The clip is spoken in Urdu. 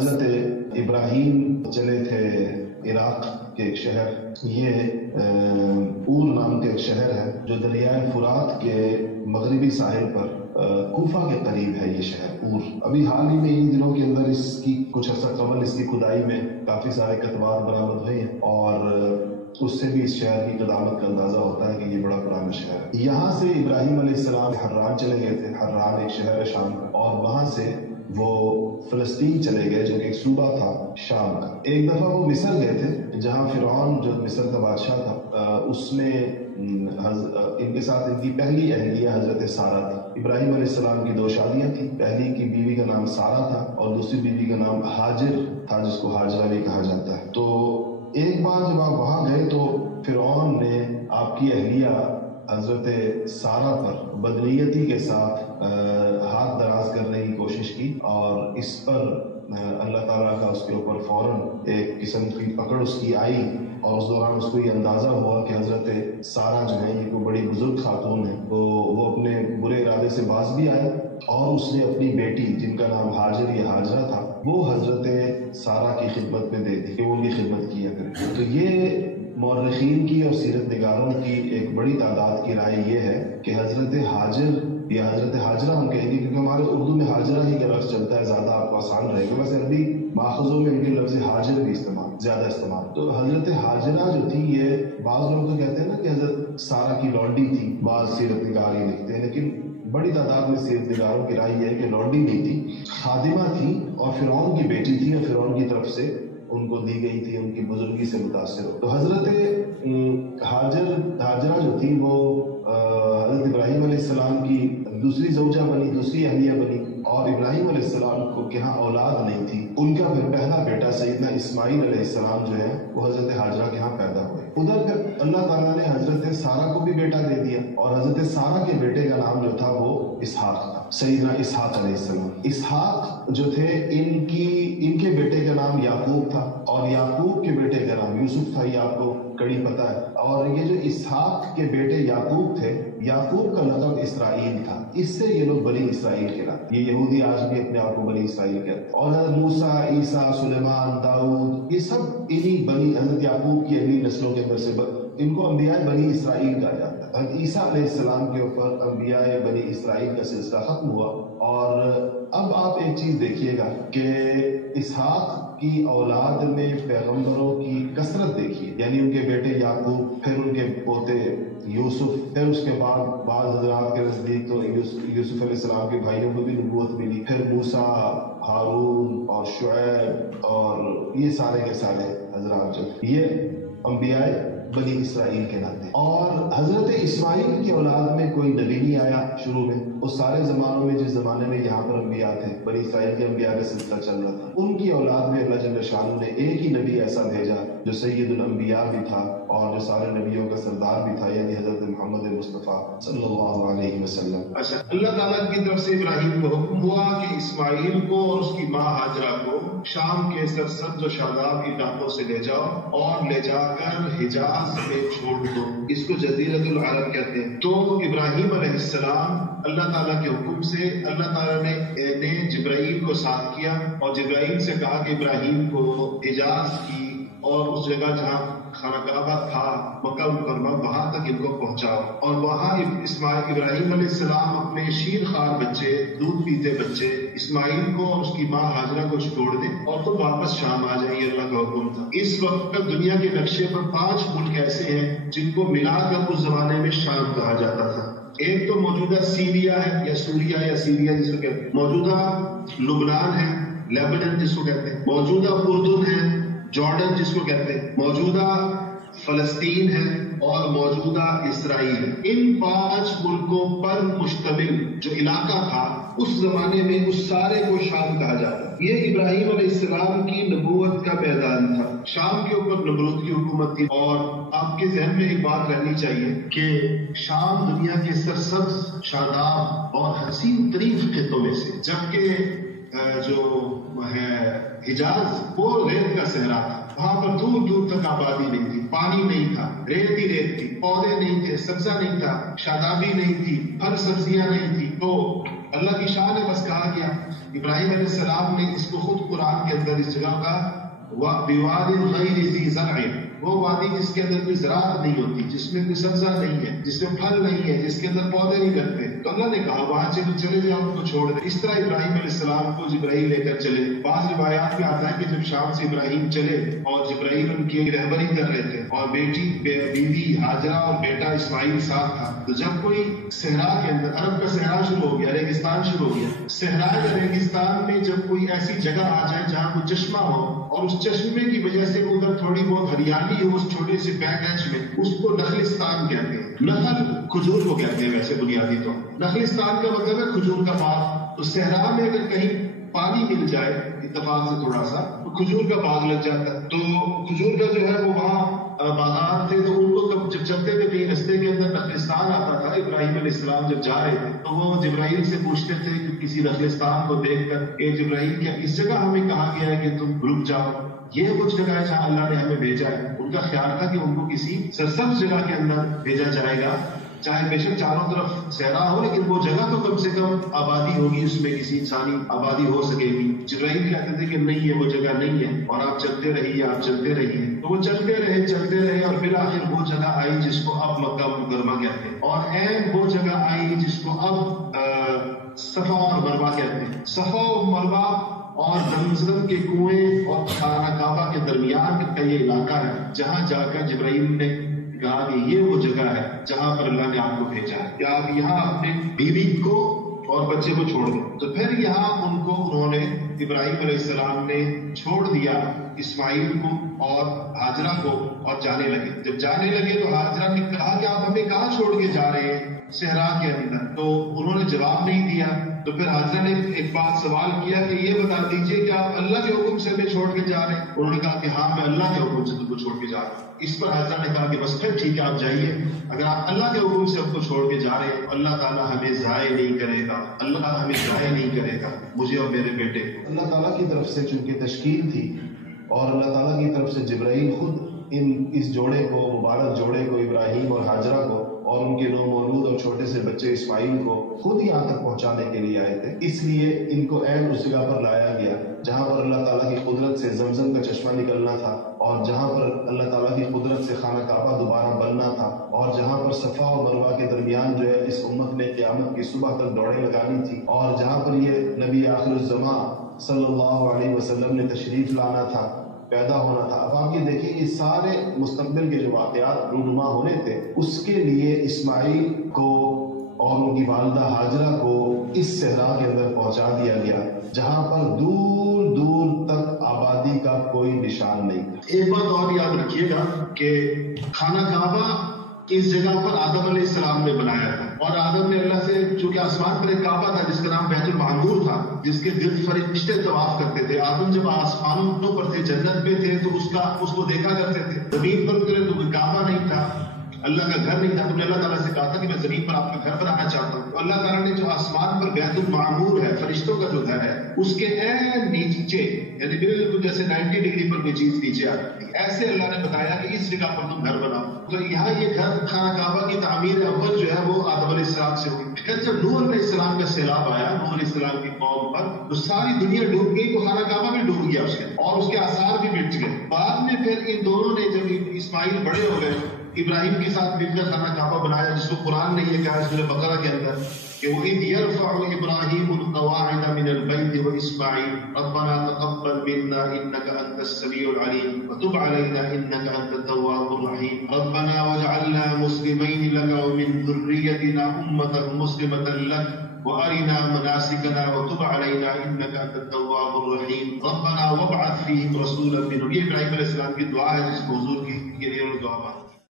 حضرت ابراہیم چلے تھے عراق کے ایک شہر، یہ اور نام کا ایک شہر ہے جو دریائے فرات کے مغربی ساحل پر کوفہ کے قریب ہے یہ شہر اور۔ ابھی حال ہی میں ان دنوں کے اندر اس کی کچھ عرصہ قبل اس کی کھدائی میں کافی سارے کتبات برآمد ہوئے ہیں اور اس سے بھی اس شہر کی قدامت کا اندازہ ہوتا ہے کہ یہ بڑا پرانا شہر ہے۔ یہاں سے ابراہیم علیہ السلام حران چلے گئے تھے، حران ایک شہر ہے شام کا، اور وہاں سے وہ فلسطین چلے گئے جو کہ ایک صوبہ تھا شام کا۔ ایک دفعہ وہ مصر گئے تھے جہاں فرعون جو مصر کا بادشاہ تھا اس نے ان کے ساتھ ان کی پہلی اہلیہ حضرت سارہ تھی۔ ابراہیم علیہ السلام کی 2 شادیاں تھیں، پہلی کی بیوی کا نام سارہ تھا اور دوسری بیوی کا نام ہاجر تھا جس کو حاجرہ بھی کہا جاتا ہے۔ تو ایک بار جب آپ وہاں گئے تو فرعون نے آپ کی اہلیہ حضرت سارہ پر بدنیتی کے ساتھ ہاتھ دراز کرنے کی کوشش کی اور اس پر اللہ تعالیٰ کا اس کے اوپر فوراً ایک قسم کی پکڑ اس کی آئی، اور اس دوران اس کو یہ اندازہ ہوا کہ حضرت سارہ جو ہے یہ کوئی بڑی بزرگ خاتون ہے، وہ اپنے برے ارادے سے باز بھی آئے اور اس نے اپنی بیٹی جن کا نام ہاجر یا ہاجرہ تھا وہ حضرت سارہ کی خدمت میں دے دی کہ وہ ان کی خدمت کیا کرے۔ تو یہ مورخین کی اور سیرت نگاروں کی ایک بڑی تعداد کی رائے یہ ہے کہ حضرت ہاجر یا حضرت ہاجرہ ہم کہیں گے کیونکہ ہمارے اردو میں ہاجرہ ہی کا لفظ چلتا ہے، زیادہ آپ کو آسان رہے گا، ویسے عربی ماخذوں میں ان کے لفظ ہاجر بھی زیادہ استعمال۔ تو حضرت ہاجرہ جو تھی یہ بعض لوگ تو کہتے ہیں نا کہ حضرت سارہ کی لونڈی تھی، بعض سیرت نگار یہ لکھتے ہیں، لیکن بڑی تعداد میں سیرت نگاروں کی رائے یہ ہے کہ لونڈی نہیں تھی، خادمہ تھی اور فرعون کی بیٹی تھی اور فرعون کی طرف سے ان کو دی گئی تھی، ان کی بزرگی سے متاثر ہو۔ تو حضرت ہاجرہ جو تھی وہ حضرت ابراہیم علیہ السلام کی دوسری زوجہ بنی، دوسری اہلیہ بنی، اور ابراہیم علیہ السلام کو کے ہاں اولاد نہیں تھی، ان کا پھر پہلا بیٹا سیدنا اسماعیل علیہ السلام جو ہے وہ حضرت ہاجرہ کے ہاں پیدا ہوئے۔ ادھر پھر اللہ تعالیٰ نے حضرت سارہ کو بھی بیٹا دے دیا اور حضرت سارہ کے بیٹے کا نام جو تھا وہ اسحاق تھا، سیدنا اسحاق علیہ السلام۔ اسحاق جو تھے ان کے بیٹے کا نام یعقوب تھا اور یعقوب کے بیٹے کا نام یوسف تھا، یہ آپ کو کڑی پتہ ہے۔ اور یہ جو اسحاق کے بیٹے یعقوب تھے، یعقوب کا لقب اسرائیل تھا، اس سے یہ لوگ بنی اسرائیل کہلاتے ہیں۔ یہ یہودی آج بھی اپنے آپ کو بنی اسرائیل کہتے ہیں۔ اور حضرت موسیٰ، عیسیٰ، سلیمان، داؤد، یہ سب انہی بنی حضرت یعقوب کی اگلی نسلوں کے اندر سے ان کو انبیاء بنی اسرائیل کہا جاتا ہے۔ حضرت عیسیٰ علیہ السلام کے اوپر انبیاء بنی اسرائیل کا سلسلہ ختم ہوا۔ اور اب آپ ایک چیز دیکھیے گا کہ اسحاق کی اولاد میں پیغمبروں کی کثرت دیکھیے، یعنی ان کے بیٹے یعقوب، پھر ان کے پوتے یوسف، پھر اس کے بعد بعض حضرات کے نزدیک تو یوسف علیہ السلام کے بھائیوں کو بھی نبوت ملی، پھر موسیٰ، ہارون اور شعیب اور یہ سارے کے سارے حضرات جو یہ انبیاء بنی اسرائیل کے ناتے۔ اور حضرت اسماعیل کی اولاد میں کوئی نبی نہیں آیا شروع میں، اس سارے زمانوں میں جس زمانے میں یہاں پر انبیاء تھے، بنی اسرائیل کے انبیاء کا سلسلہ چل رہا تھا، ان کی اولاد میں اللہ جل شانہ نے ایک ہی نبی ایسا بھیجا جو سید الانبیاء بھی تھا اور جو سارے نبیوں کا سردار بھی تھا، یعنی حضرت محمد مصطفیٰ صلی اللہ علیہ وسلم۔ اچھا، اللہ تعالیٰ کی طرف سے ابراہیم کو حکم ہوا کہ اسماعیل کو اور اس کی ماں ہاجرہ کو شام کے سرسبز و شاداب علاقوں سے لے جاؤ اور لے جا کر حجاز میں چھوڑ دو، اس کو جزیرۃ العرب کہتے ہیں۔ تو ابراہیم علیہ السلام اللہ تعالیٰ کے حکم سے اللہ تعالیٰ نے جبرائیل کو ساتھ کیا اور جبرائیل سے کہا کہ ابراہیم کو حجاز کی اور اس جگہ جہاں خانہ کعبہ تھا مکہ مکرمہ وہاں تک ان کو پہنچاؤ، اور وہاں ابراہیم علیہ السلام اپنے شیر خوار بچے، دودھ پیتے بچے اسماعیل کو اور اس کی ماں ہاجرہ کو چھوڑ دیں اور تو واپس شام آ جائیں، یہ اللہ کا حکم تھا۔ اس وقت تک دنیا کے نقشے پر 5 ملک ایسے ہیں جن کو ملا کر اس زمانے میں شام کہا جاتا تھا۔ ایک تو موجودہ سیریا ہے یا سوریا یا سیریا جس کو کہتے ہیں، موجودہ لبنان ہے، لیبنان جس کو کہتے ہیں، موجودہ اردن ہے، جارڈن جس کو کہتے ہیں، موجودہ فلسطین ہے اور موجودہ اسرائیل۔ ان 5 ملکوں پر مشتمل جو علاقہ تھا اس زمانے میں اس سارے کو شام کہا جاتا ہے۔ یہ ابراہیم علیہ السلام کی نبوت کا میدان تھا، شام کے اوپر نمرود کی حکومت تھی۔ اور آپ کے ذہن میں ایک بات رہنی چاہیے کہ شام دنیا کے سرسبز، شاداب اور حسین ترین خطوں میں سے، جبکہ جو ہے حجاز وہ ریت کا صحرا تھا، وہاں پر دور دور تک آبادی نہیں تھی، پانی نہیں تھا، ریت ہی ریت تھی، پودے نہیں تھے، سبزہ نہیں تھا، شادابی نہیں تھی، پھل سبزیاں نہیں تھی۔ تو اللہ کی شان ہے بس کہا گیا ابراہیم علیہ السلام نے اس کو خود قرآن کے اندر اس جگہ کا بِوَادٍ غَيْرِ ذِي زَرْعٍ، وہ وادی جس کے اندر کوئی زراعت نہیں ہوتی، جس میں کوئی سبزہ نہیں ہے، جس میں پھل نہیں ہے، جس کے اندر پودے نہیں کرتے، تو اللہ نے کہا وہاں سے چلے جاؤ ان کو چھوڑ دیں۔ اس طرح ابراہیم علیہ السلام کو جبرائیل لے کر چلے۔ بعض روایات میں آتا ہے کہ جب شام سے ابراہیم چلے اور جبرائیل ان کی رہبری کر رہے تھے اور بیوی ہاجرہ اور بیٹا اسماعیل ساتھ تھا، تو جب کوئی صحرا کے اندر، عرب کا صحرا شروع ہو گیا، ریگستان شروع ہو گیا، صحرا یا ریگستان میں جب کوئی ایسی جگہ آ جائے جہاں کوئی چشمہ ہو اور اس چشمے کی وجہ سے ادھر تھوڑی بہت ہریالی ہو اس چھوٹے سے پیچ میں، اس کو نخلستان کہتے ہیں۔ نخل کھجور کو کہتے ہیں ویسے بنیادی طور، نخلستان کا مطلب ہے کھجور کا باغ۔ تو صحرا میں اگر کہیں پانی مل جائے اتفاق سے تھوڑا سا تو کھجور کا باغ لگ جاتا ہے۔ تو کھجور کا جو ہے وہ وہاں باغات تھے، تو ان کو جب چلتے ہوئے کہیں رستے کے اندر نخلستان آتا تھا، ابراہیم علیہ السلام جب جا رہے تھے تو وہ جبرائیل سے پوچھتے تھے کہ کسی نخلستان کو دیکھ کر کہ جبرائیل کیا اس جگہ ہمیں کہا گیا ہے کہ تم رک جاؤ، یہ کچھ جگہ ہے جہاں اللہ نے ہمیں بھیجا ہے۔ ان کا خیال تھا کہ ان کو کسی سرسبز جگہ کے اندر بھیجا جائے گا، چاہے بے شک چاروں طرف صحرا ہو لیکن وہ جگہ تو کم سے کم آبادی ہوگی، اس میں کسی انسانی آبادی ہو سکے گی۔ جبرائیل کہتے تھے کہ نہیں ہے، وہ جگہ نہیں ہے اور آپ چلتے رہیے، آپ چلتے رہیے۔ تو وہ چلتے رہے اور پھر آخر وہ جگہ آئی جس کو اب مکہ مکرمہ کہتے ہیں، اور عین وہ جگہ آئی جس کو اب صفا اور مروہ کہتے ہیں۔ صفا اور مروہ اور زمزم کے کنویں اور خانہ کعبہ کے درمیان کا یہ علاقہ ہے جہاں جا کر جبرائیل نے کہا کہ یہ وہ جگہ ہے جہاں پر اللہ نے آپ کو بھیجا ہے کہ آپ یہاں اپنے بیوی کو اور بچے کو چھوڑ دیں۔ تو پھر یہاں انہوں نے ابراہیم علیہ السلام نے چھوڑ دیا اسماعیل کو اور ہاجرہ کو اور جانے لگے۔ جب جانے لگے تو ہاجرہ نے کہا کہ آپ ہمیں کہاں چھوڑ کے جا رہے ہیں صحرا کے اندر؟ تو انہوں نے جواب نہیں دیا۔ تو پھر حاجرہ نے ایک بات سوال کیا کہ یہ بتا دیجئے کہ آپ اللہ کے حکم سے ہمیں چھوڑ کے جا رہے ہیں؟ انہوں نے کہا کہ ہاں میں اللہ کے حکم سے تم کو چھوڑ کے جا رہا ہوں۔ اس پر حاجرہ نے کہا کہ بس پھر ٹھیک ہے آپ جائیے، اگر آپ اللہ کے حکم سے ہم کو چھوڑ کے جا رہے ہیں اللہ تعالیٰ ہمیں ضائع نہیں کرے گا، اللہ ہمیں ضائع نہیں کرے گا، مجھے اور میرے بیٹے کو۔ اللہ تعالیٰ کی طرف سے چونکہ تشکیل تھی اور اللہ تعالیٰ کی طرف سے جبرائیل خود اس جوڑے کو، مبارک جوڑے کو، ابراہیم اور ہاجرہ کو اور ان کے نو مولود اور چھوٹے سے بچے اسماعیل کو خود یہاں تک پہنچانے کے لیے آئے تھے، اس لیے ان کو عین اس جگہ پر لایا گیا جہاں پر اللہ تعالیٰ کی قدرت سے زمزم کا چشمہ نکلنا تھا، اور جہاں پر اللہ تعالیٰ کی قدرت سے خانہ کعبہ دوبارہ بننا تھا، اور جہاں پر صفا اور مروہ کے درمیان جو ہے اس امت نے قیامت کی صبح تک دوڑیں لگانی تھی، اور جہاں پر یہ نبی آخر الزمان صلی اللہ علیہ وسلم نے تشریف لانا تھا، پیدا ہونا تھا۔ اب آپ یہ دیکھیں یہ سارے مستقبل کے جو واقعات رونما ہونے تھے اس کے لیے اسماعیل کو اور ان کی والدہ ہاجرہ کو اس صحرا کے اندر پہنچا دیا گیا جہاں پر دور دور تک آبادی کا کوئی نشان نہیں تھا۔ ایک بات اور یاد رکھیے گا کہ خانہ کعبہ اس جگہ پر آدم علیہ السلام نے بنایا تھا، اور آدم نے اللہ سے، چونکہ آسمان پر ایک کعبہ تھا جس کا نام بیت المعمور تھا، جس کے گرد فرشتے طواف کرتے تھے، آدم جب آسمانوں پر تھے، جنت میں تھے، تو اس کو دیکھا کرتے تھے۔ زمین پر اترے تو کوئی کعبہ نہیں تھا، اللہ کا گھر نہیں تھا۔ تم نے اللہ تعالیٰ سے کہا تھا کہ میں زمین پر آپ کا گھر بنانا چاہتا ہوں۔ اللہ تعالیٰ نے جو آسمان پر بیت المعمور ہے، فرشتوں کا جو گھر ہے، اس کے عین نیچے، یعنی بالکل جیسے 90 ڈگری پر کوئی چیز نیچے آ جاتی ہے، ایسے اللہ نے بتایا کہ اس جگہ پر تم گھر بناؤ۔ تو یہاں یہ گھر خانہ کعبہ کی تعمیر اول جو ہے وہ آدم علیہ السلام سے ہوئی۔ پھر جب نوح علیہ السلام کا سیلاب آیا نوح علیہ السلام کی قوم پر، تو ساری دنیا ڈوب گئی، تو خانہ کعبہ بھی ڈوب گیا اس کے، اور اس کے آثار بھی مٹ گئے۔ بعد میں پھر ان دونوں نے جب اسماعیل بڑے ہو گئے، ابراہیم کے ساتھ مل کر خانہ کعبہ بنایا، جس کو قرآن نے یہ کہا سورہ بقرہ کے اندر کہ وَإِذْ يَرْفَعُ إِبْرَاهِيمُ الْقَوَاعِدَ مِنَ الْبَيْتِ وَإِسْمَاعِيلُ رَبَّنَا تَقَبَّلْ مِنَّا إِنَّكَ أَنْتَ السَّمِيعُ الْعَلِيمُ وَتُبْ عَلَيْنَا إِنَّكَ أَنْتَ التَّوَّابُ الرَّحِيمُ رَبَّنَا وَاجْعَلْنَا مُسْلِمَيْنِ لَكَ وَمِنْ ذُرِّيَّتِنَا أُمَّةً مُسْلِمَةً لَكَ وَأَرِنَا مَنَاسِكَنَا وَتُبْ عَلَيْنَا إِنَّكَ أَنْتَ التَّوَّابُ الرَّحِيمُ رَبَّنَا وَابْعَثْ فِيهِمْ رَسُولًا مِّنْهُمْ۔ یہ ابراہیم علیہ السلام کی دعا ہے جس کو حضور کی دعا